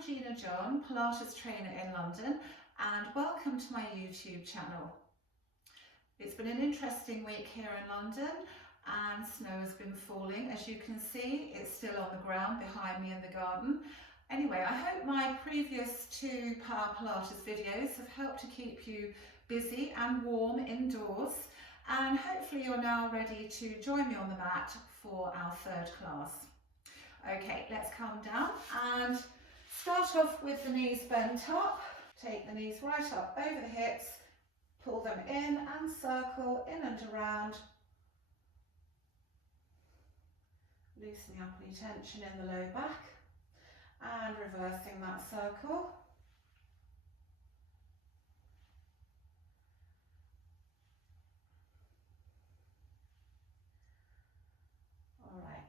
I'm Gina John, Pilates trainer in London, and welcome to my YouTube channel. It's been an interesting week here in London and snow has been falling. As you can see, it's still on the ground behind me in the garden. Anyway, I hope my previous two Power Pilates videos have helped to keep you busy and warm indoors, and hopefully you're now ready to join me on the mat for our third class. Okay, let's calm down and start off with the knees bent up. Take the knees right up over the hips, pull them in and circle in and around, loosening up any tension in the low back and reversing that circle.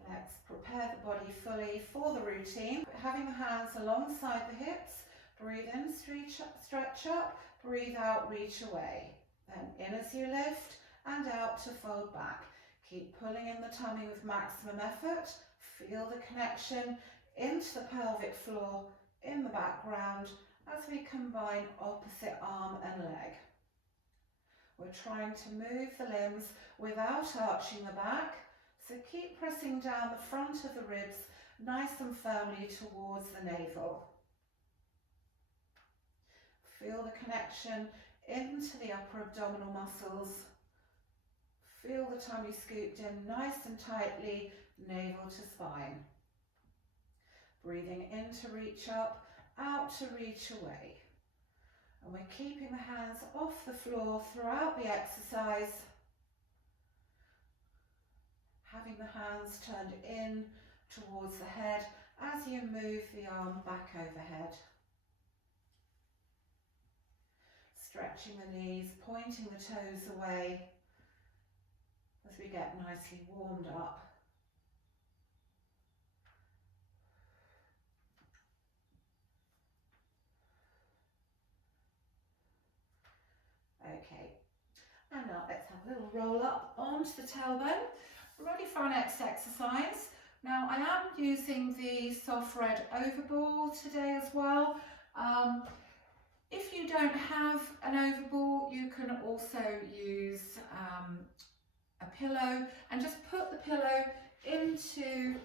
Let's prepare the body fully for the routine. Having the hands alongside the hips, breathe in, stretch up, breathe out, reach away. Then in as you lift and out to fold back. Keep pulling in the tummy with maximum effort. Feel the connection into the pelvic floor in the background as we combine opposite arm and leg. We're trying to move the limbs without arching the back. So keep pressing down the front of the ribs nice and firmly towards the navel. Feel the connection into the upper abdominal muscles. Feel the tummy scooped in nice and tightly, navel to spine. Breathing in to reach up, out to reach away. And we're keeping the hands off the floor throughout the exercise. Having the hands turned in towards the head as you move the arm back overhead. Stretching the knees, pointing the toes away as we get nicely warmed up. Okay, and now let's have a little roll up onto the tailbone. Ready for our next exercise. Now I am using the soft red overball today as well. If you don't have an overball, you can also use a pillow and just put the pillow into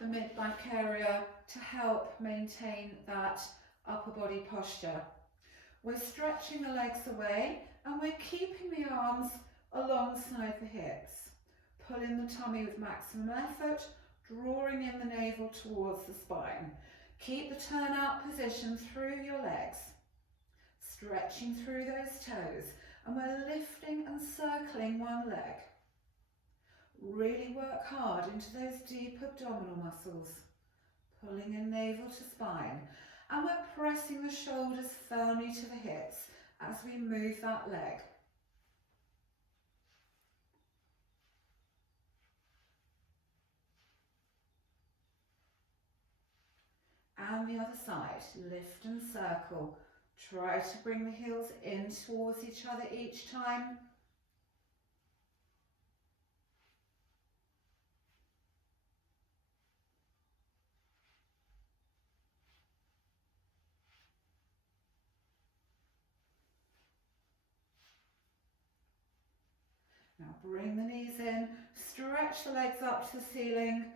the mid-back area to help maintain that upper body posture. We're stretching the legs away and we're keeping the arms alongside the hips. Pull in the tummy with maximum effort, drawing in the navel towards the spine. Keep the turnout position through your legs, stretching through those toes, and we're lifting and circling one leg. Really work hard into those deep abdominal muscles, pulling in navel to spine, and we're pressing the shoulders firmly to the hips as we move that leg. And the other side, lift and circle. Try to bring the heels in towards each other each time. Now bring the knees in, stretch the legs up to the ceiling,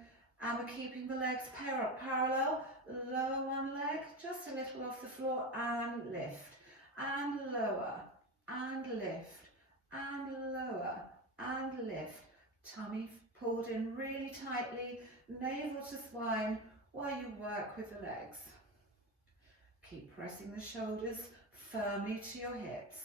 and we're keeping the legs parallel. Lower one leg, just a little off the floor, and lift, and lower, and lift, and lower, and lift. Tummy pulled in really tightly, navel to spine while you work with the legs. Keep pressing the shoulders firmly to your hips.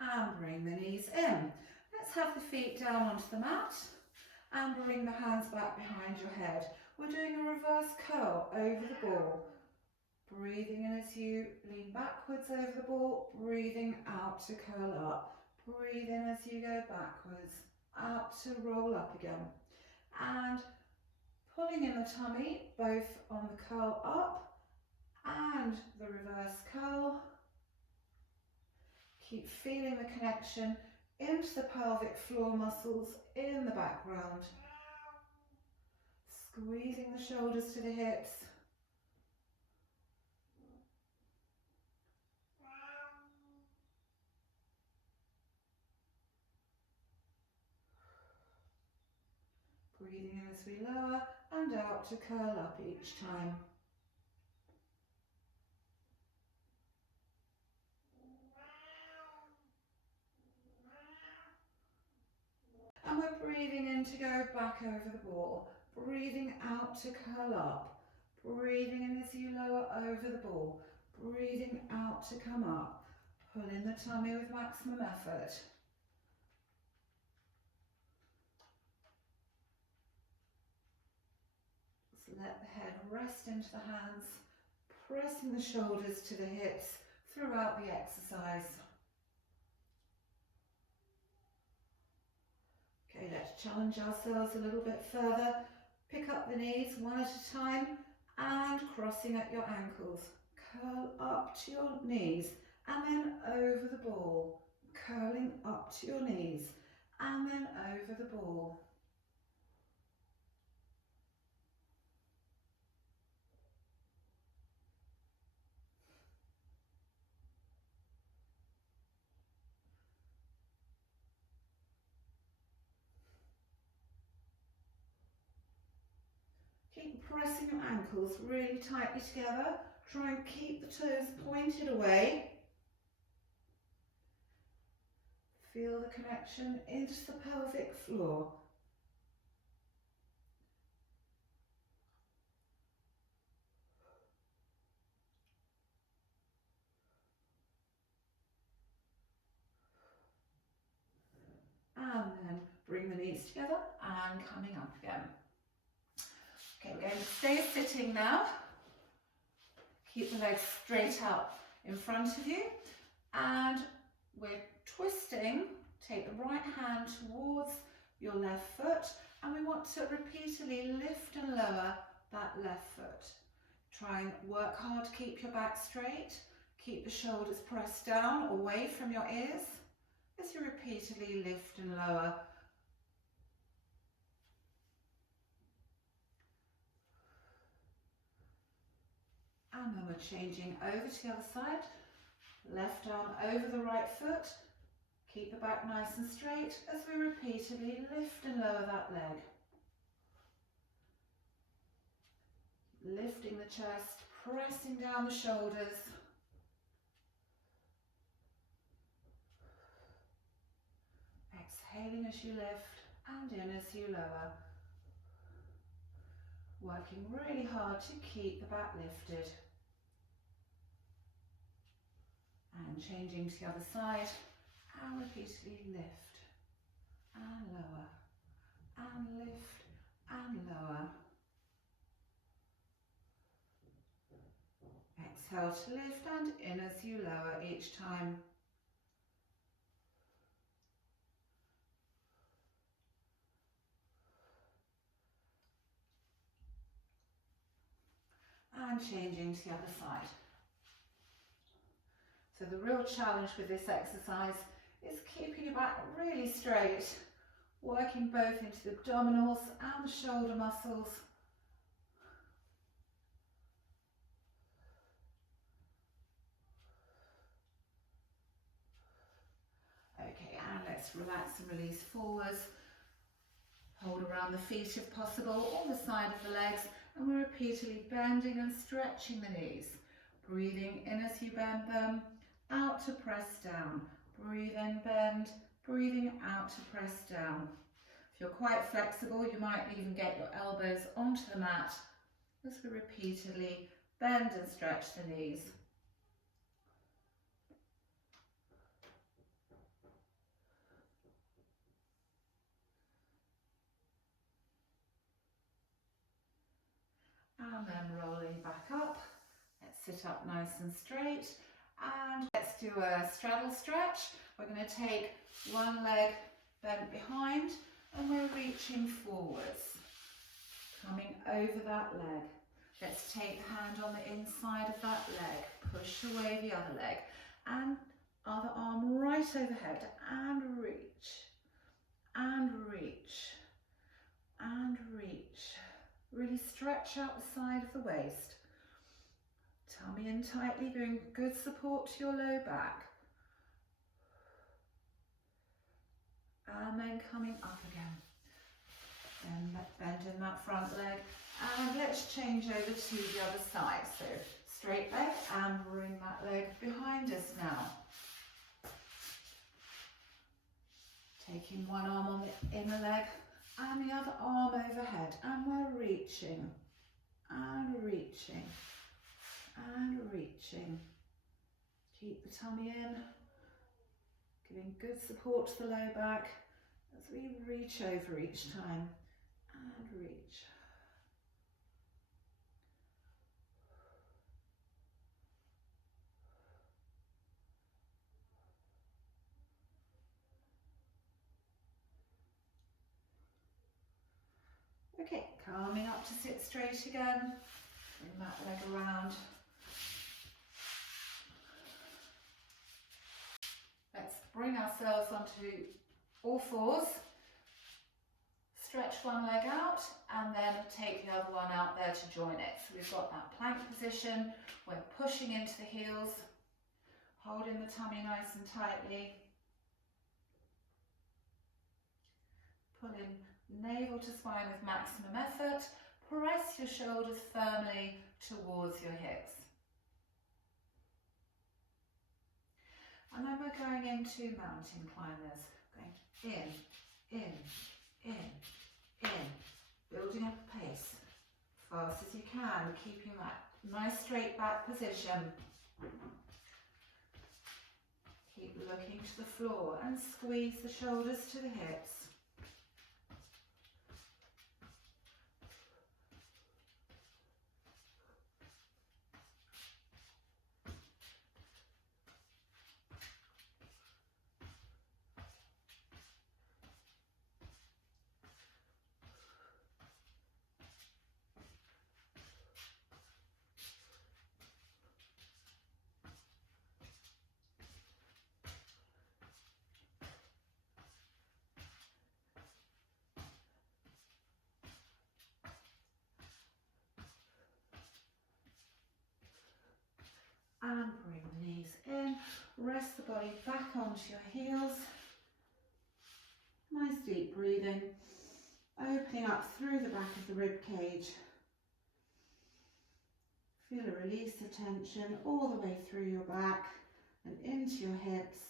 And bring the knees in. Let's have the feet down onto the mat and bring the hands back behind your head. We're doing a reverse curl over the ball. Breathing in as you lean backwards over the ball, breathing out to curl up. Breathe in as you go backwards, out to roll up again. And Pulling in the tummy, both on the curl up and the reverse curl. Keep feeling the connection into the pelvic floor muscles in the background. Squeezing the shoulders to the hips. Breathing in as we lower and out to curl up each time. And we're breathing in to go back over the ball. Breathing out to curl up. Breathing in as you lower over the ball. Breathing out to come up. Pull in the tummy with maximum effort. So let the head rest into the hands, pressing the shoulders to the hips throughout the exercise. Okay, let's challenge ourselves a little bit further. Pick up the knees one at a time and crossing at your ankles. Curl up to your knees and then over the ball. Curling up to your knees and then over the ball. Keep pressing your ankles really tightly together. Try and keep the toes pointed away. Feel the connection into the pelvic floor. And then bring the knees together and coming up again. Okay, we're going to stay sitting now. Keep the legs straight up in front of you. And we're twisting. Take the right hand towards your left foot. And we want to repeatedly lift and lower that left foot. Try and work hard to keep your back straight. Keep the shoulders pressed down away from your ears as you repeatedly lift and lower. And then we're changing over to the other side. Left arm over the right foot. Keep the back nice and straight as we repeatedly lift and lower that leg. Lifting the chest, pressing down the shoulders. Exhaling as you lift and in as you lower. Working really hard to keep the back lifted. And changing to the other side and repeatedly lift and lower and lift and lower. Exhale to lift and in as you lower each time. And changing to the other side. So the real challenge with this exercise is keeping your back really straight, working both into the abdominals and the shoulder muscles. Okay, and let's relax and release forwards. Hold around the feet if possible, or the side of the legs, and we're repeatedly bending and stretching the knees. Breathing in as you bend them, out to press down. Breathe in, bend, breathing out to press down. If you're quite flexible, you might even get your elbows onto the mat as we repeatedly bend and stretch the knees. And then rolling back up. Let's sit up nice and straight. And let's do a straddle stretch. We're going to take one leg bent behind and we're reaching forwards. Coming over that leg. Let's take the hand on the inside of that leg, push away the other leg, and other arm right overhead, and reach, and reach, and reach. Really stretch out the side of the waist. Tummy in tightly, giving good support to your low back. And then coming up again. And bending that front leg. And let's change over to the other side. So straight leg and bring that leg behind us now. Taking one arm on the inner leg and the other arm overhead. And we're reaching and reaching and reaching. Keep the tummy in, giving good support to the low back as we reach over each time and reach. Okay, coming up to sit straight again. Bring that leg around. Let's bring ourselves onto all fours. Stretch one leg out and then take the other one out there to join it. So we've got that plank position. We're pushing into the heels, holding the tummy nice and tightly. Pulling navel to spine with maximum effort. Press your shoulders firmly towards your hips. And then we're going into mountain climbers. Going in, building up a pace. Fast as you can, keeping that nice straight back position. Keep looking to the floor and squeeze the shoulders to the hips. And bring the knees in, rest the body back onto your heels. Nice deep breathing, opening up through the back of the rib cage. Feel a release of tension all the way through your back and into your hips.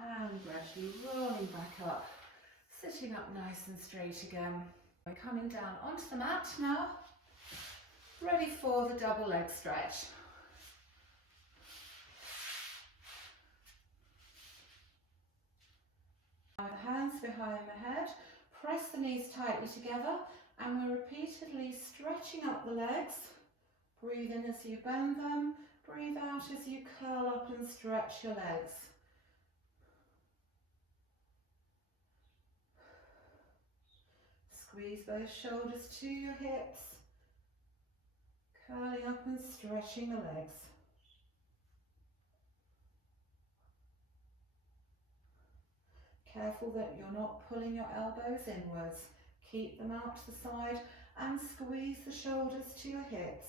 And gradually rolling back up. Sitting up nice and straight again. We're coming down onto the mat now, ready for the double leg stretch. Now the hands behind the head, press the knees tightly together, and we're repeatedly stretching up the legs. Breathe in as you bend them, breathe out as you curl up and stretch your legs. Squeeze those shoulders to your hips, curling up and stretching the legs. Careful that you're not pulling your elbows inwards. Keep them out to the side and squeeze the shoulders to your hips.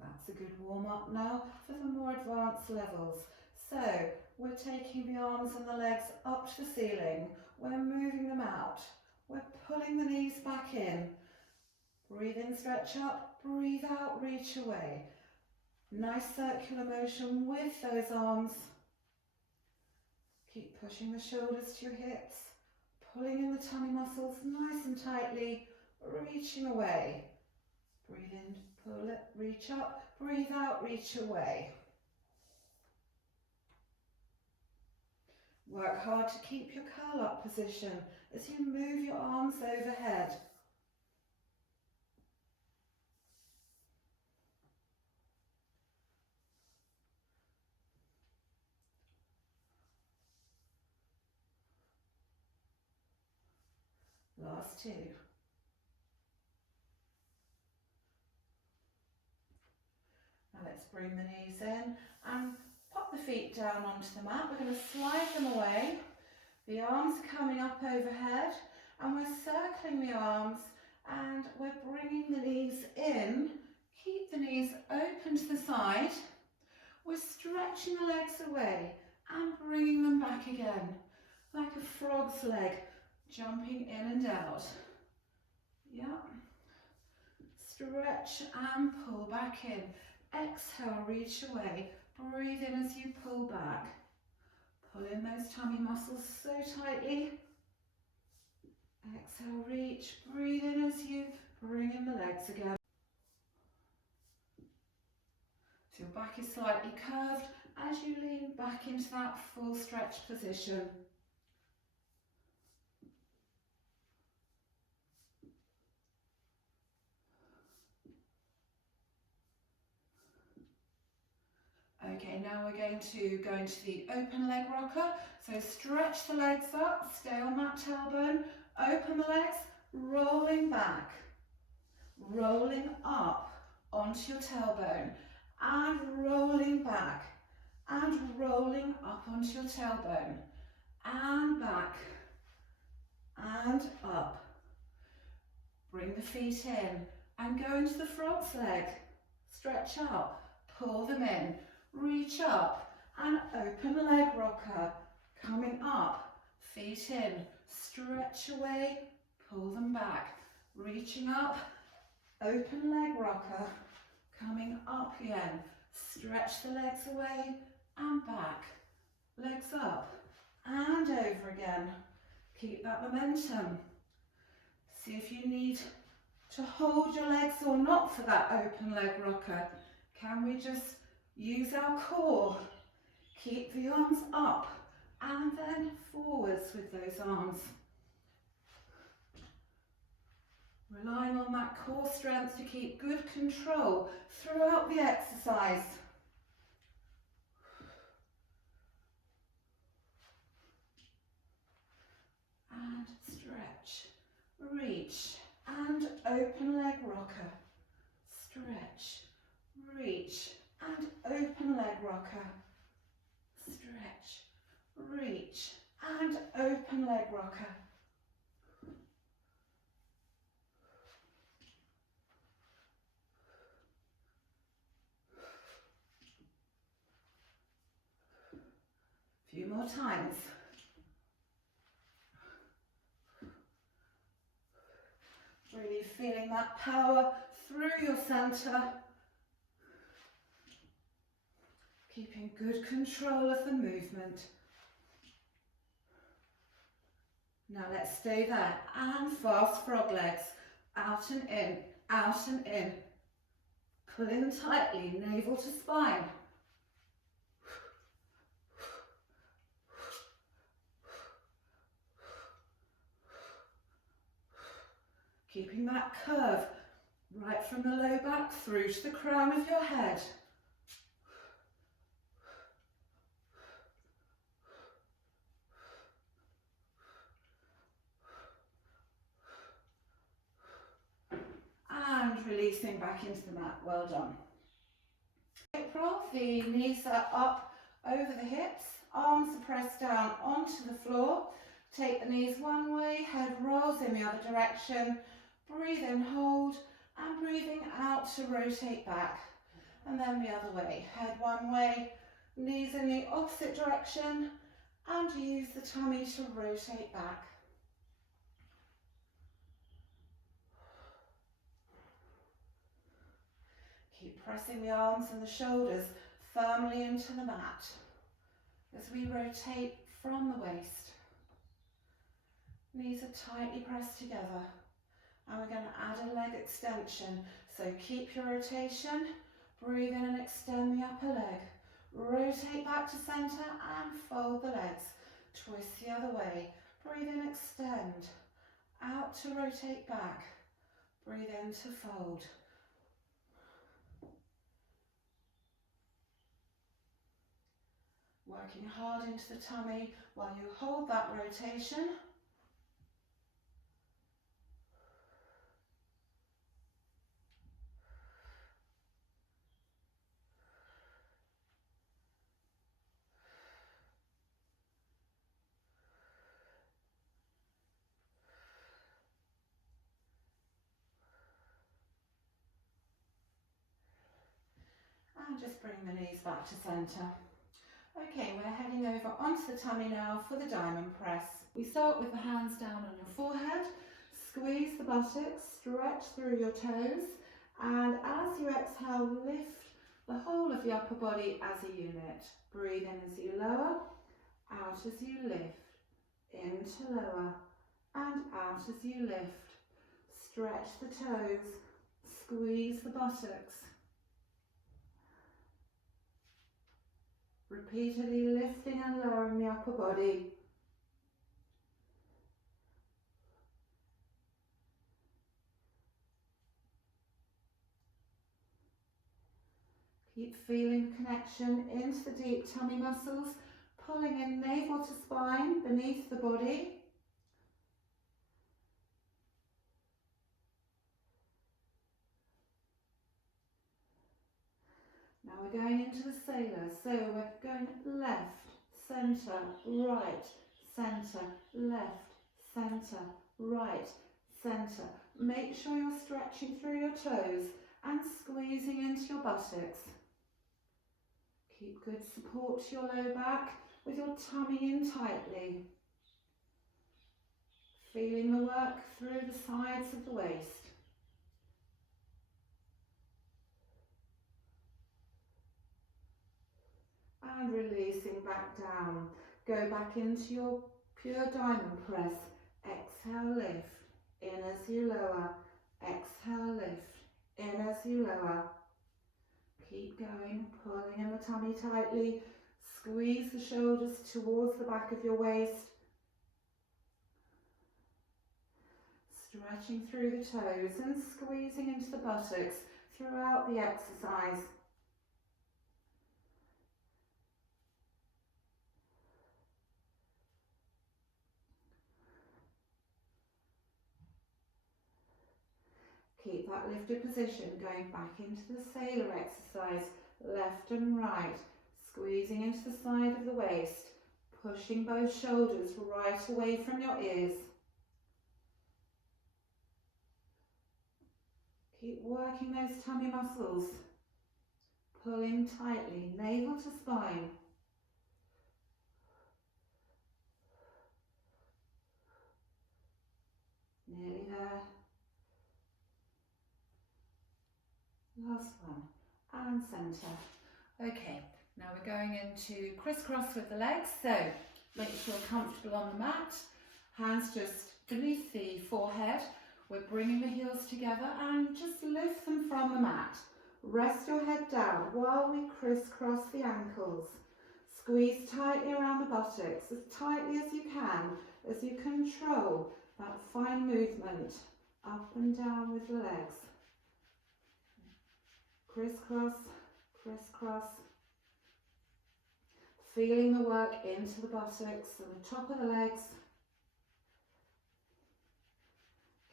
That's a good warm up now for the more advanced levels. So we're taking the arms and the legs up to the ceiling. We're moving them out. We're pulling the knees back in. Breathe in, stretch up. Breathe out, reach away. Nice circular motion with those arms. Keep pushing the shoulders to your hips. Pulling in the tummy muscles nice and tightly. Reaching away. Breathe in, pull it, reach up, breathe out, reach away. Work hard to keep your curl up position as you move your arms overhead. Last two. Now let's bring the knees in and pop the feet down onto the mat. We're going to slide them away. The arms are coming up overhead and we're circling the arms and we're bringing the knees in. Keep the knees open to the side. We're stretching the legs away and bringing them back again, like a frog's leg, jumping in and out. Yeah. Stretch and pull back in. Exhale, reach away. Breathe in as you pull back. Pull in those tummy muscles so tightly. Exhale, reach. Breathe in as you bring in the legs again. So your back is slightly curved as you lean back into that full stretch position. Okay, now we're going to go into the open leg rocker. So stretch the legs up, stay on that tailbone, open the legs, rolling back, rolling up onto your tailbone, and rolling back, and rolling up onto your tailbone, and back, and up. Bring the feet in, and go into the frog's leg. Stretch up, pull them in. Reach up and open the leg rocker, coming up, feet in, stretch away, pull them back, reaching up, open leg rocker, coming up again, stretch the legs away and back, legs up and over again. Keep that momentum. See if you need to hold your legs or not for that open leg rocker. Can we just use our core? Keep the arms up and then forwards with those arms. Relying on that core strength to keep good control throughout the exercise. And stretch, reach, and open leg rocker. Stretch, reach, and open leg rocker. Stretch, reach, and open leg rocker. A few more times. Really feeling that power through your centre. Keeping good control of the movement. Now let's stay there and fast frog legs. Out and in, out and in. Pull in tightly, navel to spine. Keeping that curve right from the low back through to the crown of your head. And releasing back into the mat. Well done. April, the knees are up over the hips, arms are pressed down onto the floor. Take the knees one way, head rolls in the other direction. Breathe in, hold, and breathing out to rotate back. And then the other way, head one way, knees in the opposite direction, and use the tummy to rotate back. Keep pressing the arms and the shoulders firmly into the mat as we rotate from the waist. Knees are tightly pressed together. And we're going to add a leg extension. So keep your rotation, breathe in and extend the upper leg. Rotate back to centre and fold the legs. Twist the other way. Breathe in, extend. Out to rotate back. Breathe in to fold. Working hard into the tummy while you hold that rotation. And just bring the knees back to centre. Okay, we're heading over onto the tummy now for the diamond press. We start with the hands down on your forehead, squeeze the buttocks, stretch through your toes, and as you exhale, lift the whole of the upper body as a unit. Breathe in as you lower, out as you lift, into lower, and out as you lift. Stretch the toes, squeeze the buttocks. Repeatedly lifting and lowering the upper body. Keep feeling connection into the deep tummy muscles, pulling in navel to spine beneath the body. Now we're going into the sailor, so we're going left, centre, right, centre, left, centre, right, centre. Make sure you're stretching through your toes and squeezing into your buttocks. Keep good support to your low back with your tummy in tightly. Feeling the work through the sides of the waist. And releasing back down. Go back into your pure diamond press. Exhale, lift. In as you lower. Exhale, lift. In as you lower. Keep going, pulling in the tummy tightly. Squeeze the shoulders towards the back of your waist. Stretching through the toes and squeezing into the buttocks throughout the exercise. Keep that lifted position, going back into the sailor exercise, left and right, squeezing into the side of the waist, pushing both shoulders right away from your ears. Keep working those tummy muscles, pulling tightly, navel to spine. Nearly there. Last one, and centre. Okay, now we're going into crisscross with the legs, so make sure you're comfortable on the mat, hands just beneath the forehead. We're bringing the heels together and just lift them from the mat. Rest your head down while we crisscross the ankles. Squeeze tightly around the buttocks, as tightly as you can, as you control that fine movement up and down with the legs. Crisscross, crisscross. Feeling the work into the buttocks and the top of the legs.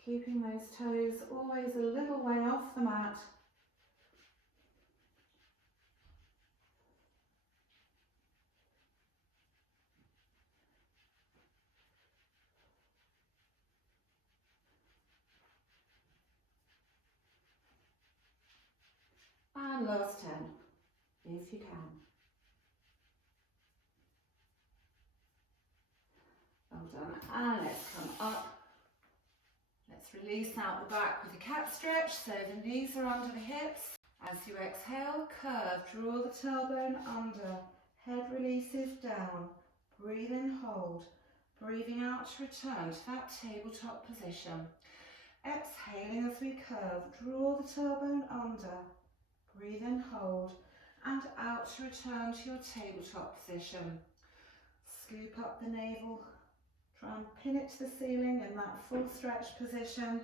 Keeping those toes always a little way off the mat. And last 10, if you can. Well done. And let's come up. Let's release out the back with a cat stretch, so the knees are under the hips. As you exhale, curve, draw the tailbone under, head releases down. Breathe in, hold. Breathing out to return to that tabletop position. Exhaling as we curve, draw the tailbone under, breathe in, hold, and out to return to your tabletop position. Scoop up the navel, try and pin it to the ceiling in that full stretch position.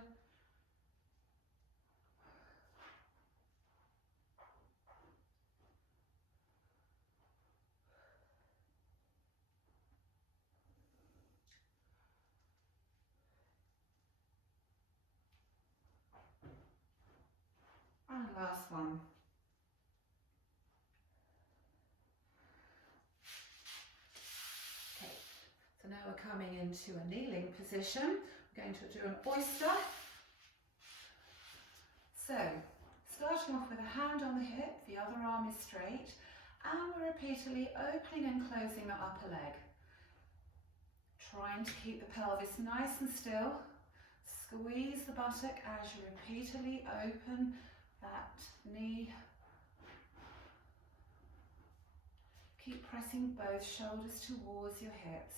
And last one. Okay, so now we're coming into a kneeling position. We're going to do an oyster. So, starting off with a hand on the hip, the other arm is straight, and we're repeatedly opening and closing the upper leg. Trying to keep the pelvis nice and still. Squeeze the buttock as you repeatedly open that knee. Keep pressing both shoulders towards your hips.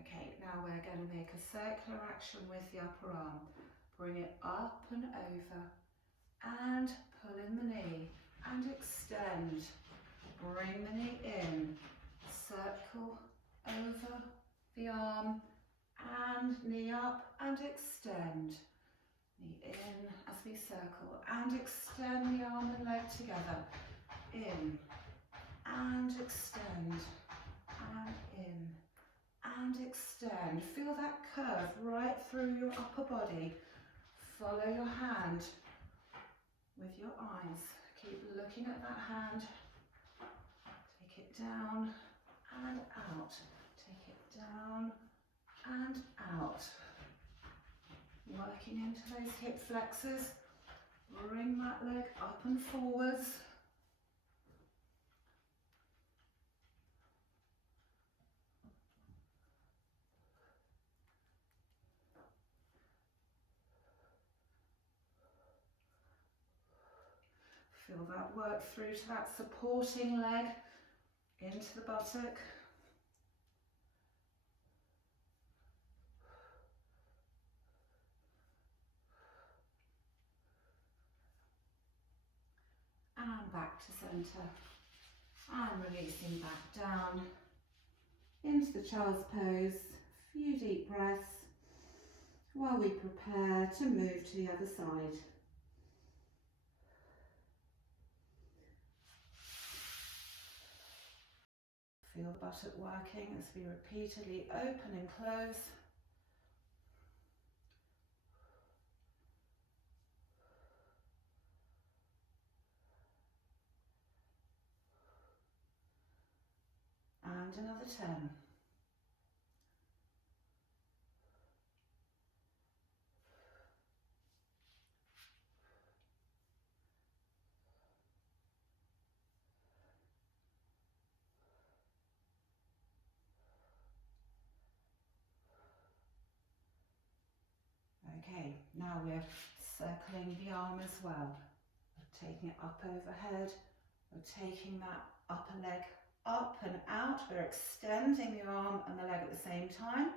Okay, now we're going to make a circular action with the upper arm. Bring it up and over, and pull in the knee, and extend. Bring the knee in, circle over the arm, and knee up, and extend. Knee in as we circle, and extend the arm and leg together. In, and extend, and in, and extend. Feel that curve right through your upper body. Follow your hand with your eyes. Keep looking at that hand. Take it down and out. Take it down and out. Working into those hip flexors. Bring that leg up and forwards. Feel that work through to that supporting leg, into the buttock. And back to centre. And releasing back down into the child's pose. Few deep breaths while we prepare to move to the other side. Feel the buttock working as we repeatedly open and close. And another 10. Okay, now we're circling the arm as well. We're taking it up overhead. We're taking that upper leg up and out. We're extending the arm and the leg at the same time.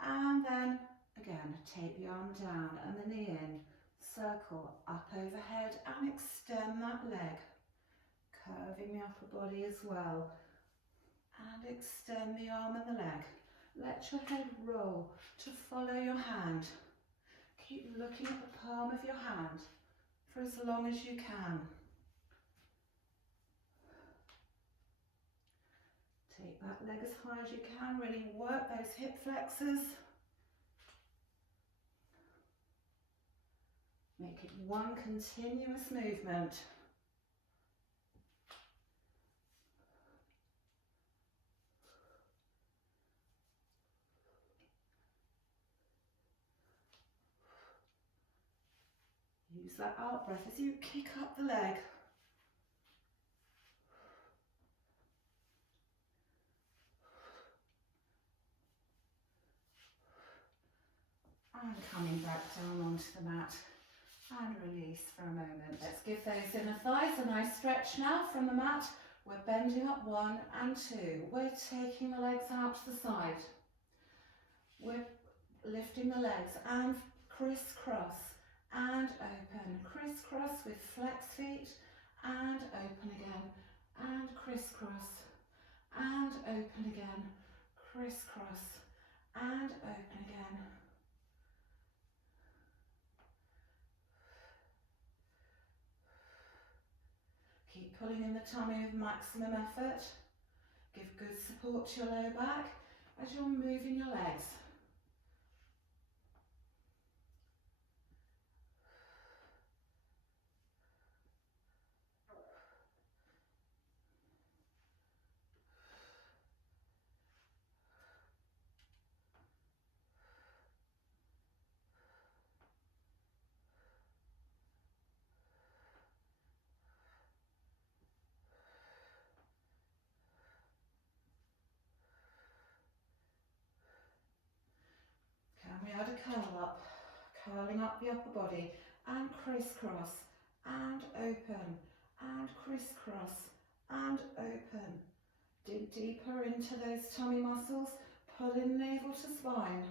And then again, take the arm down and the knee in. Circle up overhead and extend that leg. Curving the upper body as well. And extend the arm and the leg. Let your head roll to follow your hand. Keep looking at the palm of your hand for as long as you can. Take that leg as high as you can, really work those hip flexors. Make it one continuous movement. Use that out breath as you kick up the leg. And coming back down onto the mat and release for a moment. Let's give those inner thighs a nice stretch now from the mat. We're bending up 1 and 2. We're taking the legs out to the side. We're lifting the legs and crisscross and open. Crisscross with flex feet and open again. And crisscross and open again. Crisscross and open again. Keep pulling in the tummy with maximum effort. Give good support to your low back as you're moving your legs. Can we add a curl up? Curling up the upper body and crisscross and open and crisscross and open. Dig deeper into those tummy muscles, pull in navel to spine.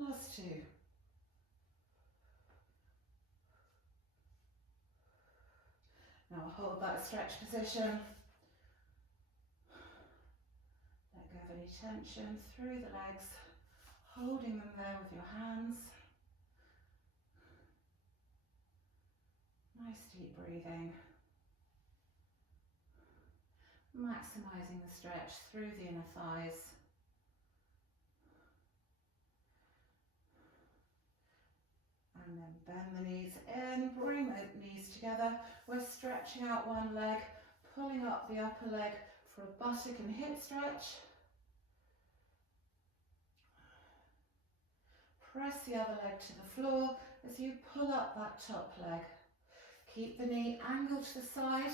Last 2. Now hold that stretch position. Let go of any tension through the legs, holding them there with your hands. Nice deep breathing. Maximising the stretch through the inner thighs. And then bend the knees in, bring the knees together. We're stretching out one leg, pulling up the upper leg for a buttock and hip stretch. Press the other leg to the floor as you pull up that top leg. Keep the knee angled to the side.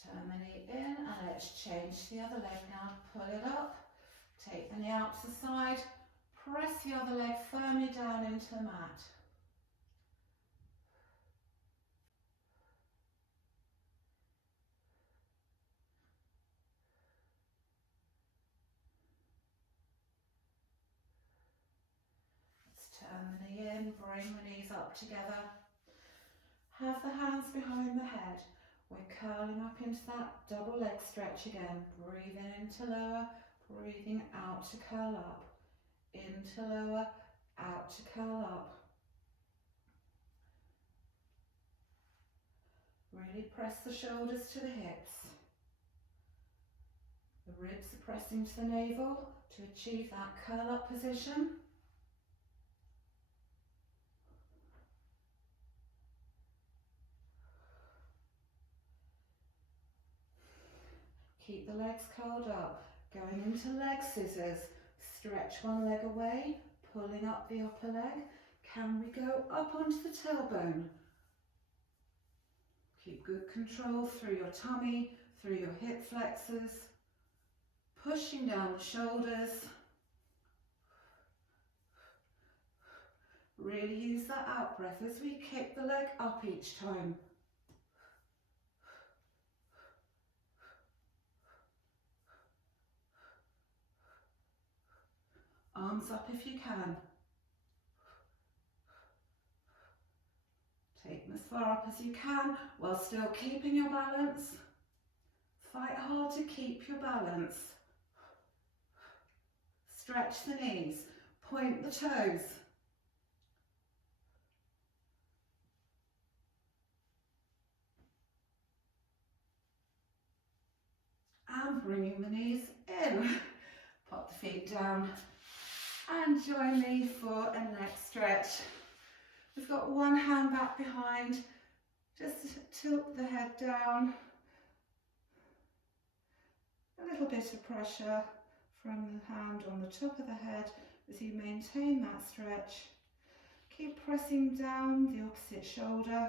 Turn the knee in and let's change the other leg now. Pull it up, take the knee out to the side, press the other leg firmly down into the mat. Let's turn the knee in, bring the knees up together. Have the hands behind the head. We're curling up into that double leg stretch again. Breathing into lower, breathing out to curl up. Into lower, out to curl up. Really press the shoulders to the hips. The ribs are pressing to the navel to achieve that curl up position. Keep the legs curled up, going into leg scissors. Stretch one leg away, pulling up the upper leg. Can we go up onto the tailbone? Keep good control through your tummy, through your hip flexors. Pushing down the shoulders. Really use that out breath as we kick the leg up each time. Arms up if you can. Take them as far up as you can while still keeping your balance. Fight hard to keep your balance. Stretch the knees, point the toes. And bringing the knees in. Pop the feet down and join me for a neck stretch. We've got one hand back behind, just tilt the head down. A little bit of pressure from the hand on the top of the head as you maintain that stretch. Keep pressing down the opposite shoulder.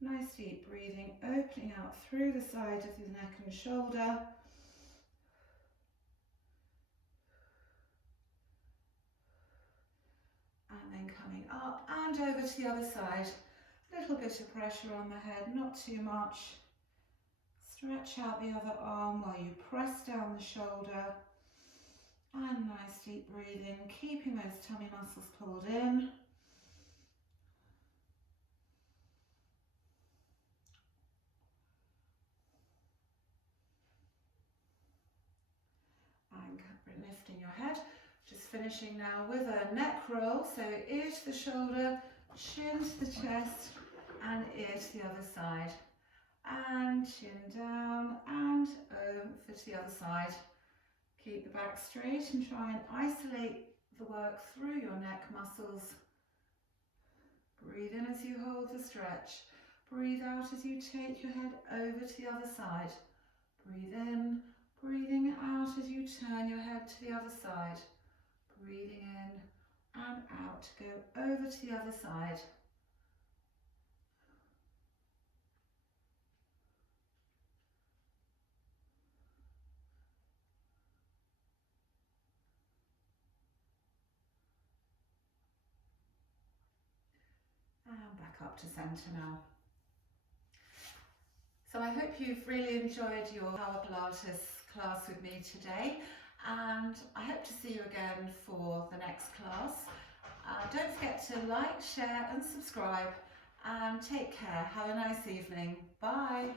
Nice deep breathing, opening out through the side of the neck and shoulder. And then coming up and over to the other side. A little bit of pressure on the head, not too much. Stretch out the other arm while you press down the shoulder. And nice deep breathing, keeping those tummy muscles pulled in. And lifting your head. Just finishing now with a neck roll. So ear to the shoulder, chin to the chest, and ear to the other side. And chin down and over to the other side. Keep the back straight and try and isolate the work through your neck muscles. Breathe in as you hold the stretch. Breathe out as you take your head over to the other side. Breathe in, breathing out as you turn your head to the other side. Breathing in and out. Go over to the other side. And back up to centre now. So I hope you've really enjoyed your Power Pilates class with me today, and I hope to see you again for the next class. Don't forget to like, share and subscribe, and take care. Have a nice evening. Bye.